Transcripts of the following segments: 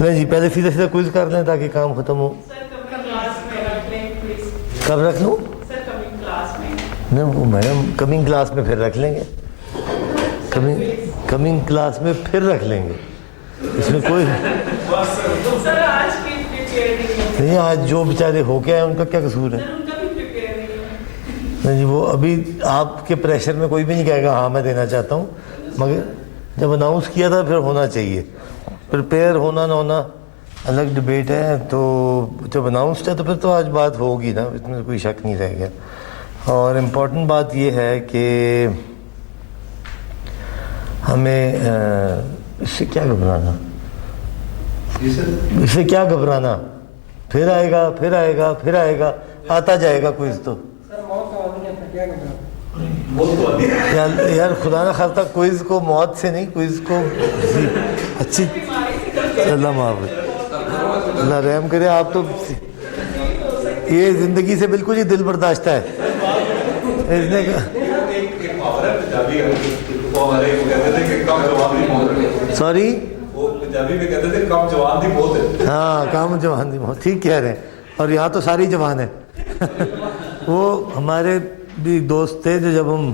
नहीं जी, पहले सीधा सीधा क्विज कर लें ताकि काम खत्म हो। कब रख लूँ? नहीं वो मैडम कमिंग क्लास में फिर रख लेंगे, कमिंग क्लास में फिर रख लेंगे, इसमें कोई नहीं। आज जो बेचारे हो गया है उनका क्या कसूर है? नहीं जी, वो अभी आपके प्रेशर में कोई भी नहीं कहेगा हाँ मैं देना चाहता हूँ, मगर जब अनाउंस किया था फिर होना चाहिए। प्रिपेयर होना ना होना अलग डिबेट है, तो जब अनाउंसड है तो फिर तो आज बात होगी ना, इसमें कोई शक नहीं रह गया। और इम्पोर्टेंट बात ये है कि हमें इससे क्या घबराना, इससे क्या घबराना, फिर आएगा फिर आएगा फिर आएगा, आता जाएगा क्विज तो। यार खुदा ना खास्ता क्विज को मौत से नहीं, क्विज को अच्छी अल्लाह माफ अल्लाह रहम करे। आप तो ये जिंदगी से बिल्कुल ही दिल बर्दाश्त है इसने सॉरी पंजाबी में कहते थे कम जवान दी मौत है। हाँ कम जवान दी मौत, ठीक कह रहे हैं। और यहाँ तो सारी जवान है वो हमारे भी दोस्त थे जो जब हम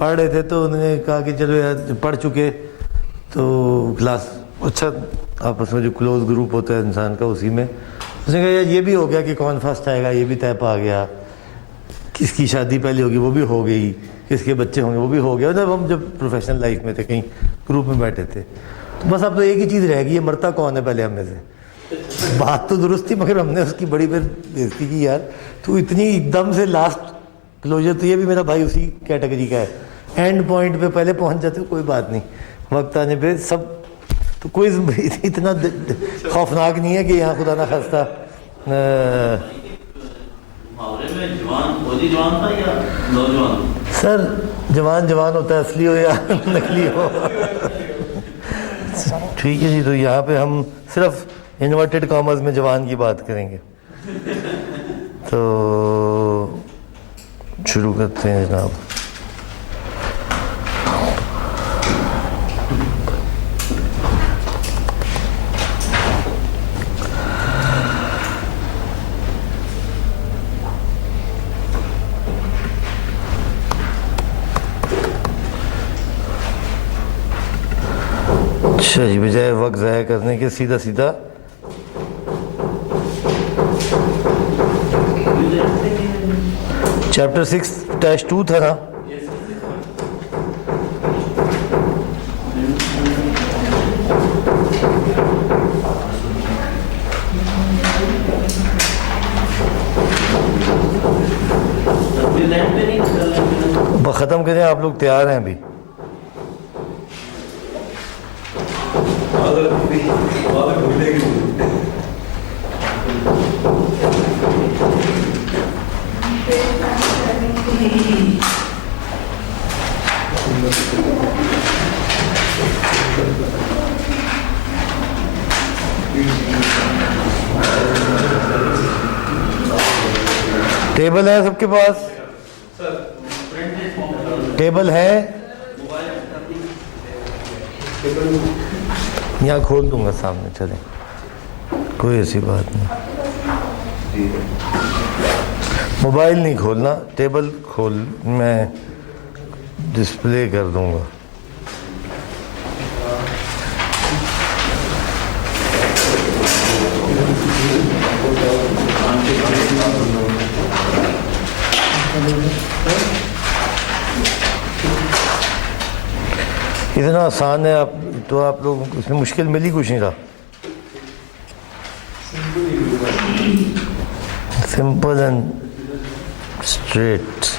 पढ़ रहे थे तो उन्होंने कहा कि चलो यार पढ़ चुके तो क्लास अच्छा आपस में जो क्लोज ग्रुप होता है इंसान का उसी में उसने कहा यार ये भी हो गया कि कौन फर्स्ट आएगा, ये भी तय पा गया, किसकी शादी पहले होगी वो भी हो गई, किसके बच्चे होंगे वो भी हो गया। जब प्रोफेशनल लाइफ में थे कहीं ग्रुप में बैठे थे तो बस अब तो एक ही चीज़ रह गई है, मरता कौन है पहले हम में से। बात तो दुरुस्त थी मगर हमने उसकी बड़ी फिर बेइज्जती की यार, तू इतनी एकदम से लास्ट क्लोजर, तो ये भी मेरा भाई उसी कैटेगरी का है, एंड पॉइंट पे पहले पहुंच जाते हो कोई बात नहीं, वक्त आने पे सब। तो कोई इतना खौफनाक नहीं है कि यहाँ खुदा ना खास्ता सर जवान जवान होता है, असली हो या नकली हो। ठीक है जी, तो यहाँ पे हम सिर्फ इन्वर्टेड कॉमर्स में जवान की बात करेंगे। तो शुरू करते हैं जनाब। अच्छा जी, बजाय वक्त ज़ाया करने के सीधा सीधा चैप्टर 6-2 था ना। ख़त्म करें, आप लोग तैयार हैं अभी? टेबल है सबके पास? टेबल है? यहाँ खोल दूंगा सामने, चले कोई ऐसी बात नहीं। मोबाइल नहीं खोलना, टेबल खोल, मैं डिस्प्ले कर दूंगा। इतना आसान है, आप तो आप लोग उसमें मुश्किल मिली कुछ नहीं रहा, सिंपल एंड स्ट्रेट।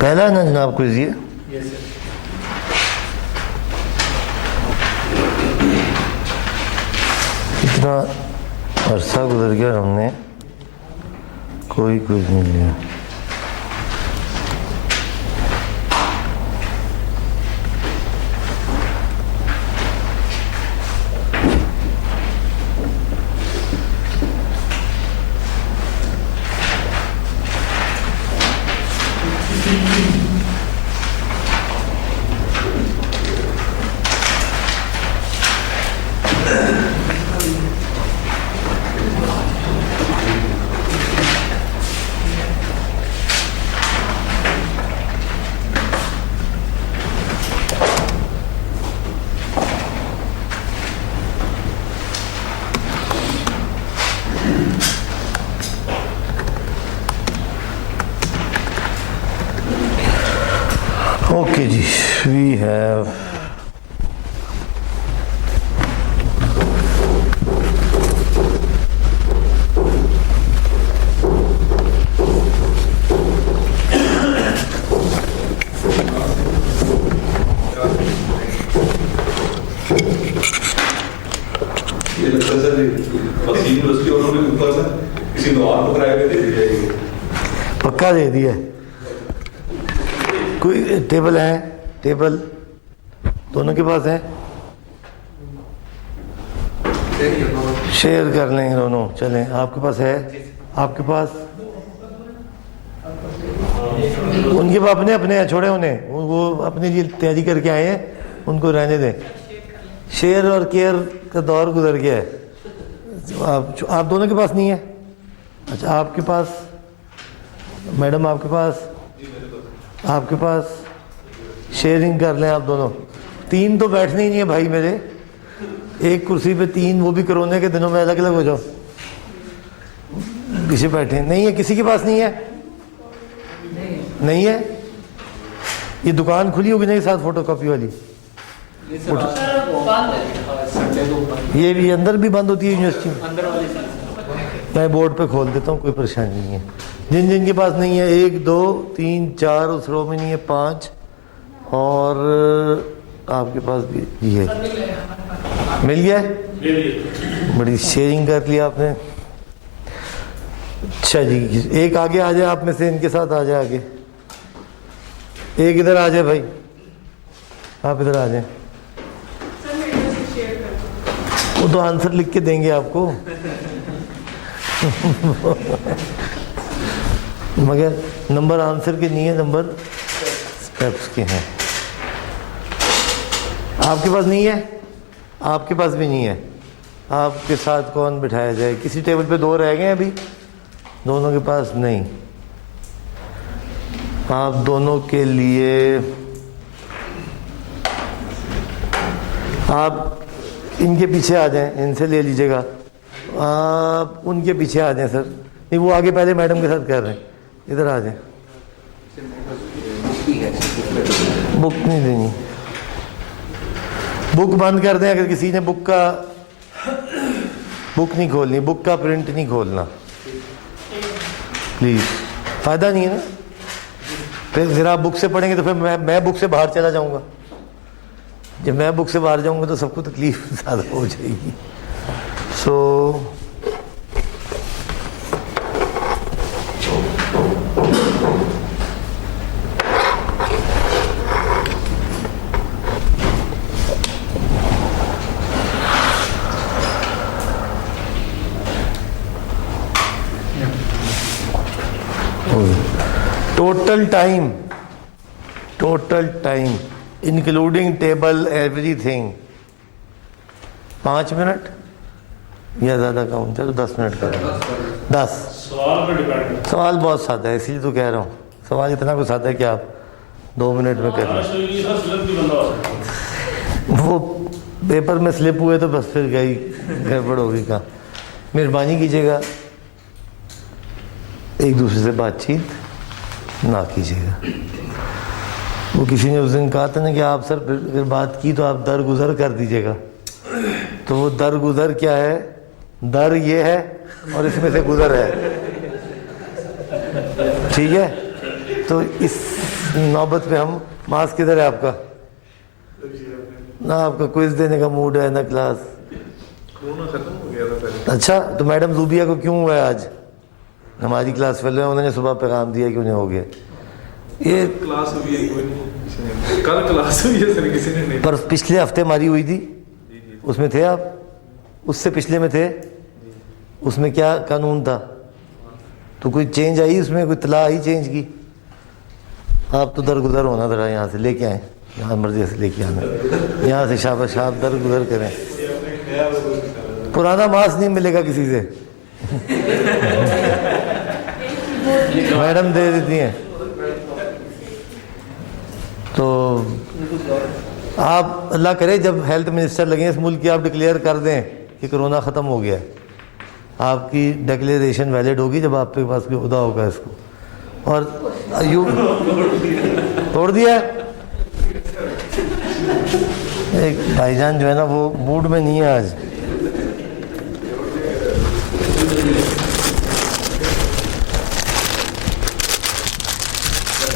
पहला है ना जनाब कुछ ये इतना अरसा गुजर गया और हमने कोई कुछ नहीं लिया। Okay जी, we have ये लगता है सर वसीम यूनिवर्सिटी वालों ने ऊपर से किसी को और पकड़ाया के दे दी जाएगी। पक्का दे दिया। कोई टेबल है, टेबल दोनों के पास है, शेयर कर लेंगे दोनों। चलें, आपके पास है, आपके पास उनके पास अपने अपने हैं, छोड़े उन्हें, वो अपने लिए तैयारी करके आए हैं, उनको रहने दें। शेयर और केयर का दौर गुजर गया है। आप दोनों के पास नहीं है? अच्छा, आपके पास मैडम, आपके पास शेयरिंग कर लें आप दोनों। तीन तो बैठने ही नहीं है भाई मेरे, एक कुर्सी पे तीन, वो भी कोरोना के दिनों में अलग अलग हो जाओ। पीछे बैठे नहीं है, किसी के पास नहीं है? नहीं है। ये दुकान खुली होगी नहीं साथ फोटोकॉपी वाली? ये भी अंदर भी बंद होती है यूनिवर्सिटी में? मैं बोर्ड पे खोल देता हूँ, कोई परेशानी नहीं है। जिन जिन के पास नहीं है, 1 2 3 4 उस रो में नहीं है, 5 और आपके पास भी ये मिल गया है। बड़ी शेयरिंग कर लिया आपने। अच्छा जी, एक आगे आ जाए आप में से, इनके साथ आ जाए आगे। एक इधर आ जाए भाई, आप इधर आ जाए। वो तो आंसर लिख के देंगे आपको मगर नंबर आंसर के नहीं है, नंबर स्टेप्स के हैं। आपके पास नहीं है? आपके पास भी नहीं है। आपके साथ कौन बिठाया जाए? किसी टेबल पे 2 रह गए हैं अभी, दोनों के पास नहीं। आप दोनों के लिए आप इनके पीछे आ जाएं, इनसे ले लीजिएगा। आप उनके पीछे आ जाएं सर। नहीं, वो आगे पहले मैडम के साथ कर रहे हैं, इधर आ जाएं। बुक नहीं देनी, बुक बंद कर दें। अगर किसी ने बुक नहीं खोलनी, बुक का प्रिंट नहीं खोलना प्लीज, फायदा नहीं है ना। फिर आप बुक से पढ़ेंगे तो फिर मैं बुक से बाहर चला जाऊंगा। जब मैं बुक से बाहर जाऊंगा तो सबको तकलीफ ज़्यादा हो जाएगी। So total time including table everything 5 minute या ज़्यादा काउंट है तो 10 मिनट का 10। सवाल बहुत सादा है, इसलिए तो कह रहा हूँ। सवाल इतना कुछ सादा है कि आप 2 मिनट में कर लें। वो पेपर में स्लिप हुए तो बस फिर गई, गड़बड़ होगी। कहाँ मेहरबानी कीजिएगा, एक दूसरे से बातचीत ना कीजिएगा। वो किसी ने उस दिन कहा था ना कि आप सर अगर बात की तो आप दर गुजर कर दीजिएगा। तो वो दर गुजर क्या है? दर ये है और इसमें से गुजर है, ठीक है? तो इस नौबत पे हम, मास्क किधर है आपका? ना आपका क्विज देने का मूड है ना क्लास। कोरोना खत्म हो गया था पहले। अच्छा, तो मैडम लूबिया को क्यों हुआ है आज? हमारी क्लास फेलो है, उन्होंने सुबह पैगाम दिया क्यों नहीं हो गया ये। क्लास हुई है, कोई नहीं, किसी ने कल क्लास हुई है, सर किसी ने नहीं। पर पिछले हफ्ते हमारी हुई थी, उसमें थे आप? उससे पिछले में थे, उसमें क्या कानून था? तो कोई चेंज आई उसमें, कोई तला आई चेंज की? आप तो दरगुजर होना जरा, यहाँ से लेके आए, यहाँ मर्जी से लेके आना, यहाँ से शाबाश, आप दरगुजर करें। पुराना मास्क नहीं मिलेगा किसी से। मैडम दे देती हैं। तो आप अल्लाह करे जब हेल्थ मिनिस्टर लगे इस मुल्क की, आप डिक्लेयर कर दें कि कोरोना ख़त्म हो गया है। आपकी डिक्लेरेशन वैलिड होगी जब आपके पास कोई उदा होगा इसको। और यू तोड़ दिया है। एक भाईजान जो है ना वो मूड में नहीं है आज।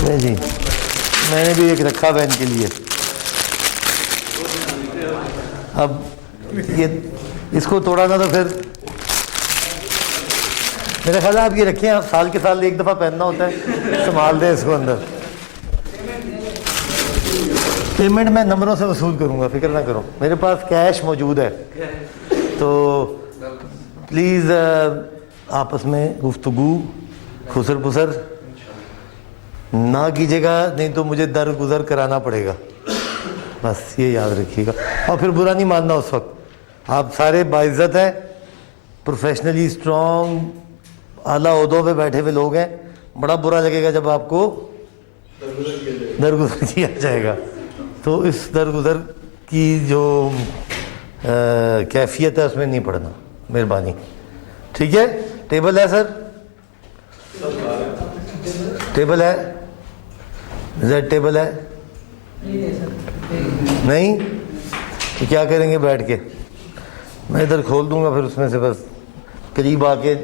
नहीं जी, मैंने भी एक रखा बहन के लिए। अब ये इसको तोड़ा ना तो फिर मेरा ख्याल है आप ये रखें, आप साल के साल एक दफ़ा पहनना होता है, संभाल दें इसको अंदर। पेमेंट मैं नंबरों से वसूल करूंगा, फिक्र ना करो, मेरे पास कैश मौजूद है। तो प्लीज़ आपस में गुफ्तगू खुसर पुसर ना कीजिएगा, नहीं तो मुझे दर गुजर कराना पड़ेगा, बस ये याद रखिएगा। और फिर बुरा नहीं मानना उस वक्त। आप सारे बाइज्जत हैं, प्रोफेशनली स्ट्रॉन्ग, आला ओहदों पे बैठे हुए लोग हैं। बड़ा बुरा लगेगा जब आपको दरगुजर किया जाएगा। तो इस दरगुजर की जो कैफियत है उसमें नहीं पड़ना, मेहरबानी। ठीक है, टेबल है सर? टेबल है? जेड टेबल है? नहीं तो क्या करेंगे बैठ के? मैं इधर खोल दूंगा, फिर उसमें से बस करीब आके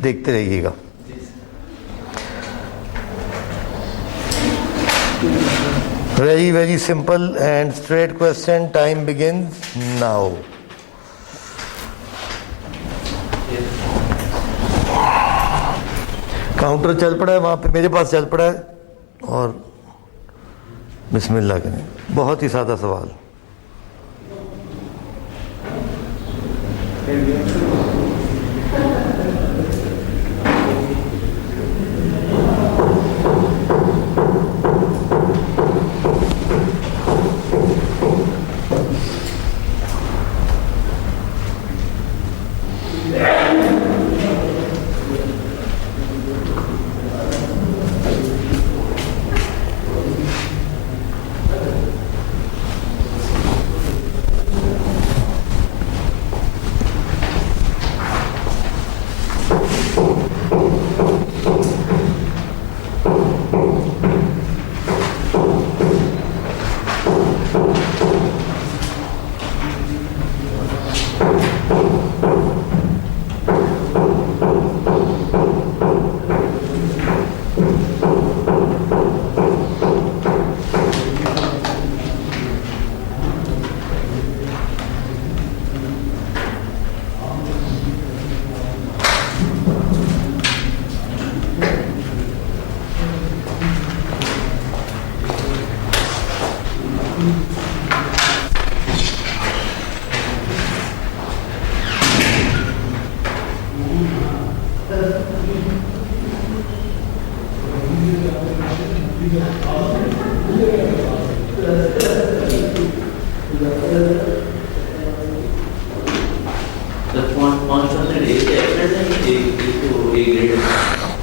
देखते रहिएगा। Very very simple and straight question, time begins now. Counter चल पड़ा है वहाँ पे, मेरे पास चल पड़ा है। और बिस्मिल्लाह करें। बहुत ही सादा सवाल।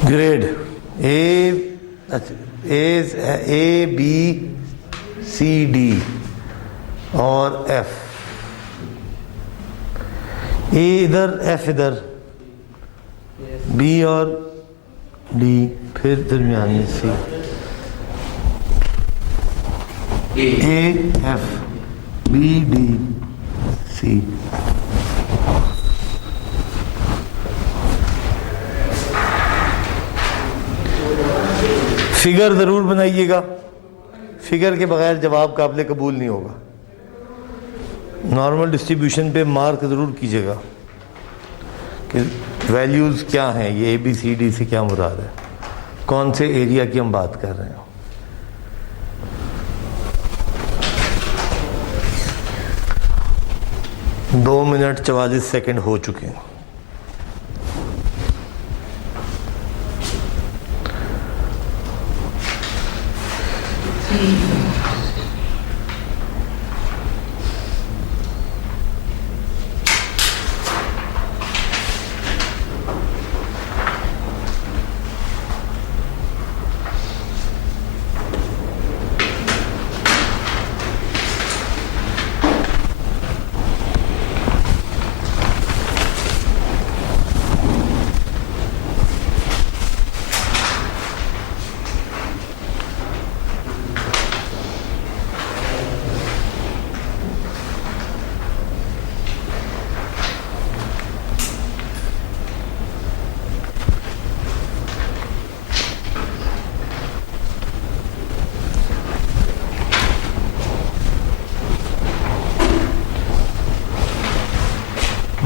Grade A B C D और एफ। ए इधर, एफ इधर, बी और डी, फिर दरमियानी C. A F B D C. Figure ज़रूर बनाइएगा, फिगर के बगैर जवाब काबिल कबूल नहीं होगा। नॉर्मल डिस्ट्रीब्यूशन पे मार्क ज़रूर कीजिएगा कि वैल्यूज़ क्या हैं, ये ABCD से क्या मुराद है, कौन से एरिया की हम बात कर रहे हैं। दो मिनट 44 सेकंड हो चुके हैं।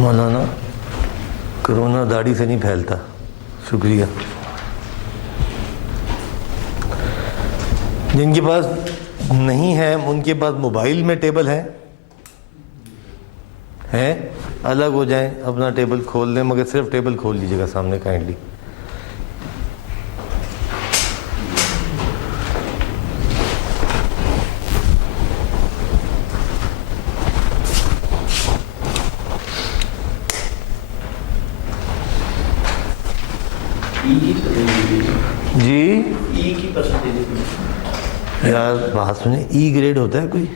मौलाना, कोरोना दाढ़ी से नहीं फैलता। शुक्रिया। जिनके पास नहीं है उनके पास मोबाइल में टेबल है अलग हो जाएं, अपना टेबल खोल लें, मगर सिर्फ टेबल खोल लीजिएगा सामने काइंडली। जी ई की परसेंटेज यार बात सुने, ई ग्रेड होता है कोई?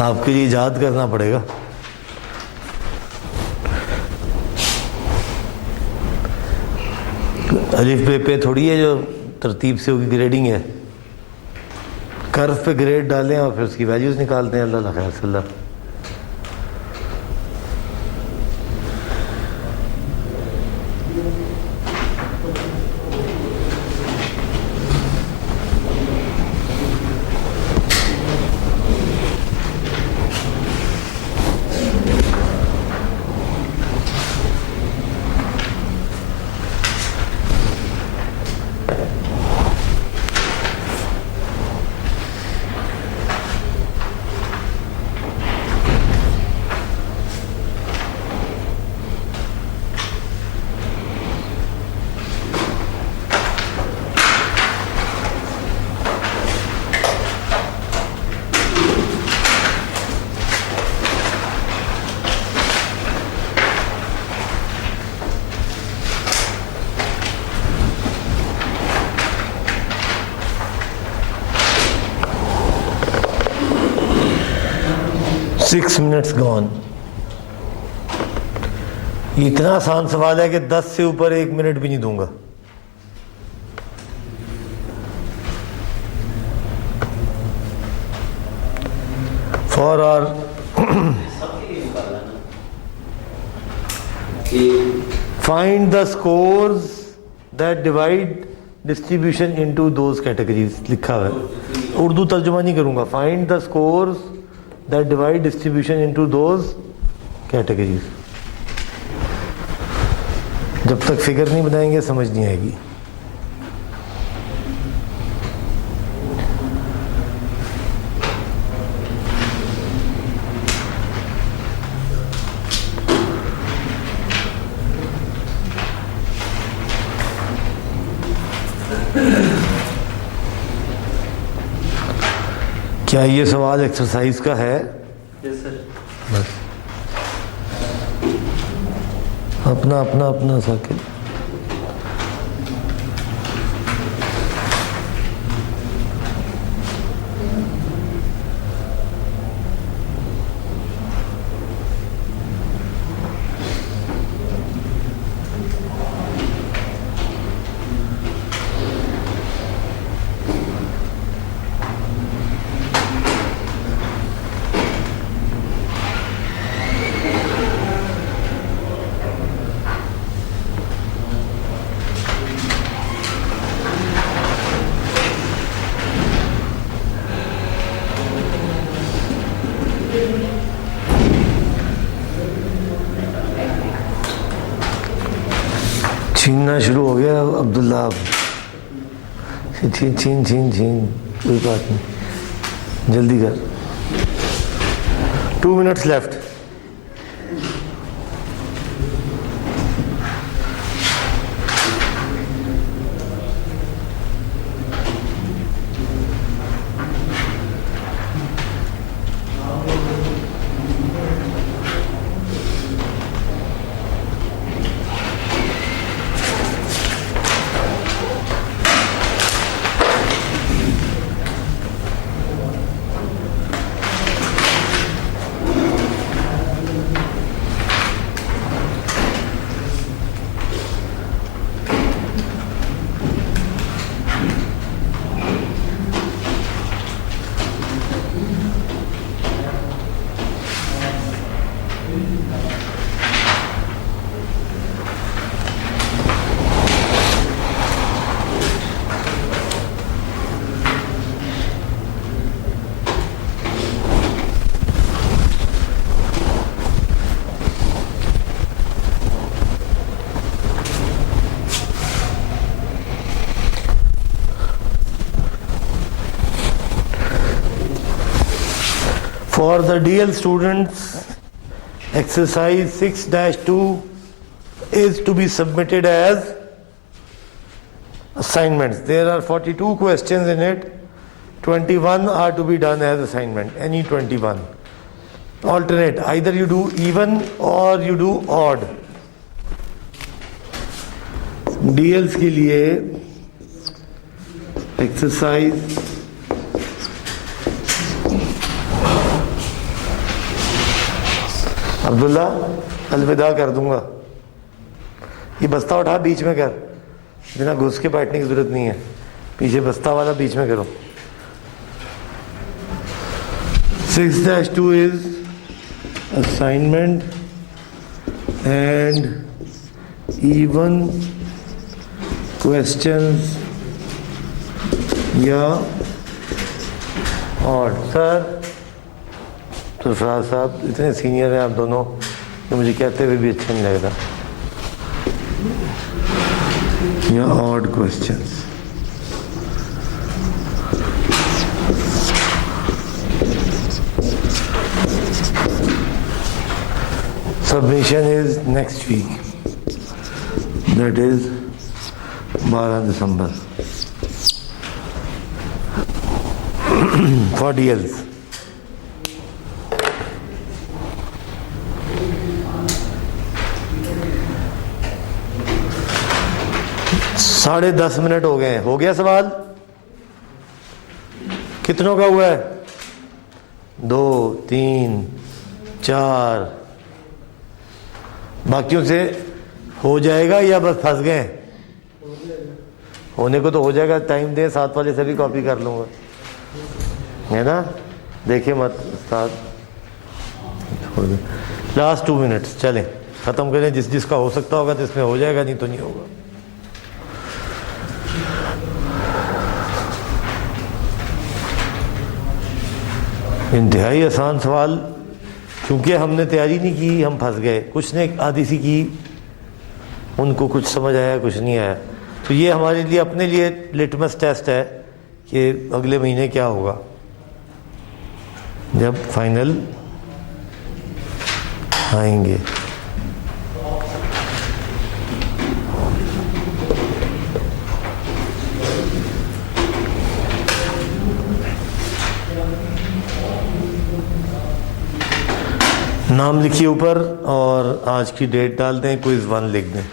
आपके लिए याद करना पड़ेगा। अलिफ पे थोड़ी है जो तरतीब से होगी, ग्रेडिंग है। कर्व पे ग्रेड डालें और फिर उसकी वैल्यूज निकालते हैं। अल्लाह खैर सल्ला। Six minutes gone. इतना आसान सवाल है कि 10 से ऊपर 1 मिनट भी नहीं दूंगा। For are find the scores that divide distribution into those categories लिखा हुआ है। उर्दू तर्जुमा नहीं करूंगा। Find the scores that divide distribution into those categories। जब तक फिगर नहीं बनाएंगे समझ नहीं आएगी। क्या ये सवाल एक्सरसाइज का है? Yes sir. बस अपना अपना अपना सर्किल। छीनना शुरू हो गया अब्दुल्ला। छीन छीन छीन छीन, कोई बात नहीं, जल्दी कर। 2 minutes left. For the DL students, exercise 6-2 is to be submitted as assignments. There are 42 questions in it. 21 are to be done as assignment, any 21. Alternate, either you do even or you do odd. DLs के लिए exercise Abdullah अलविदा कर दूंगा। ये बस्ता उठा बीच में कर, बिना घुस के बैठने की जरूरत नहीं है, पीछे बस्ता वाला बीच में करो। 6-2 is assignment and even questions या odd। सर सरफराज साहब इतने सीनियर हैं आप दोनों कि मुझे कहते हुए भी अच्छा नहीं लग रहा। या odd questions, submission is next week, that is 12 December for DLs। साढ़े 10 मिनट हो गए हैं। हो गया सवाल? कितनों का हुआ है? 2, 3, 4। बाकियों से हो जाएगा या बस फंस गए? होने को तो हो जाएगा, टाइम दे, साथ वाले से भी कॉपी कर लूंगा, है ना? देखिए मत साथ। लास्ट 2 मिनट्स, चलें खत्म करें। जिस जिसका हो सकता होगा तो इसमें हो जाएगा, नहीं तो नहीं होगा। इंतहाई आसान सवाल, क्योंकि हमने तैयारी नहीं की, हम फंस गए। कुछ ने आधी सी की, उनको कुछ समझ आया, कुछ नहीं आया। तो ये हमारे लिए, अपने लिए लिटमस टेस्ट है कि अगले महीने क्या होगा जब फाइनल आएंगे। नाम लिखिए ऊपर और आज की डेट डाल दें, क्विज 1 लिख दें।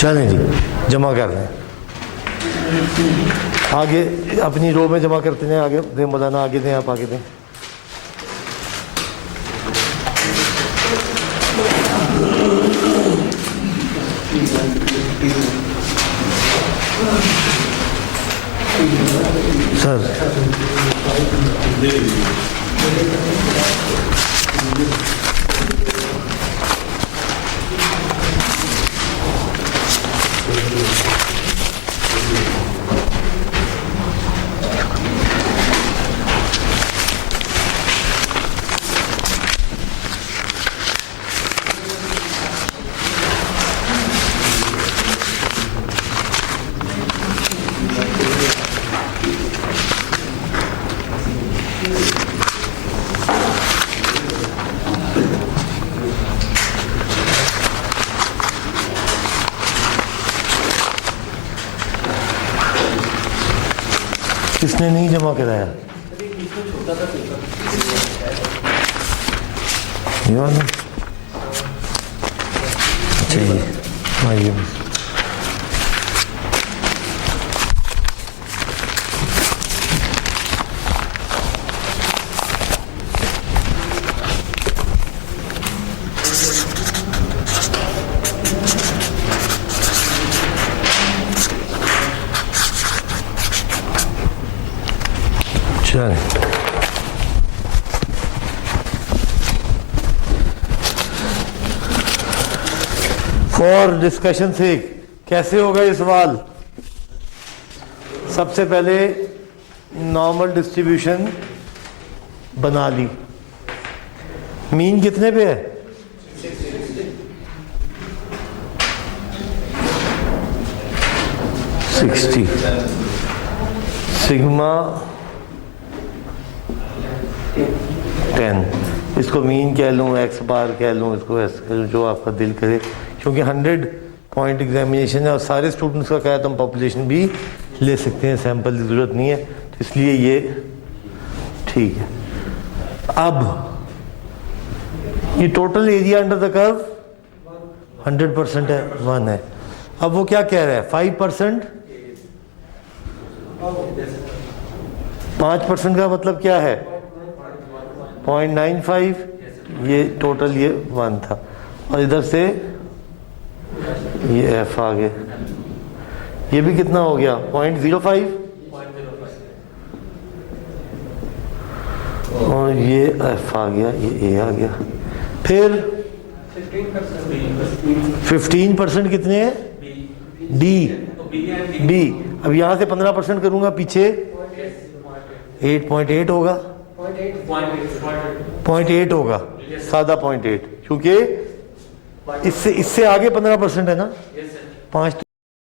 चलें जी, जमा कर रहे हैं आगे अपनी रो में जमा करते हैं। आगे दें मौलाना, आगे दें, आप आगे दें। सर किसने नहीं जमा कराया? ये वाला? अच्छा ये आइए चलें। फॉर डिस्कशन से कैसे होगा ये सवाल? सबसे पहले नॉर्मल डिस्ट्रीब्यूशन बना ली। मीन कितने पे है? 60। सिग्मा 10, इसको मीन कह लूँ, एक्स बार कह लूँ, इसको एस कह लूँ, जो आपका दिल करे, क्योंकि 100 पॉइंट एग्जामिनेशन है और सारे स्टूडेंट्स का क्या है, तो हम पॉपुलेशन भी ले सकते हैं, सैंपल की ज़रूरत नहीं है, तो इसलिए ये ठीक है। अब ये total area under the curve 100% है, 1 है। अब वो क्या कह रहा है? 5%, 5% का मतलब क्या है? 0.95, ये टोटल ये 1 था, और इधर से ये एफ आ गया, ये भी कितना हो गया? 0.05, और ये एफ आ गया, ये ए आ गया। फिर 15% कितने हैं? D, D. अब यहां से 15% करूंगा, पीछे 8.8 होगा, 0.8 होगा, सादा 0.8, क्योंकि इससे आगे 15% है ना, 5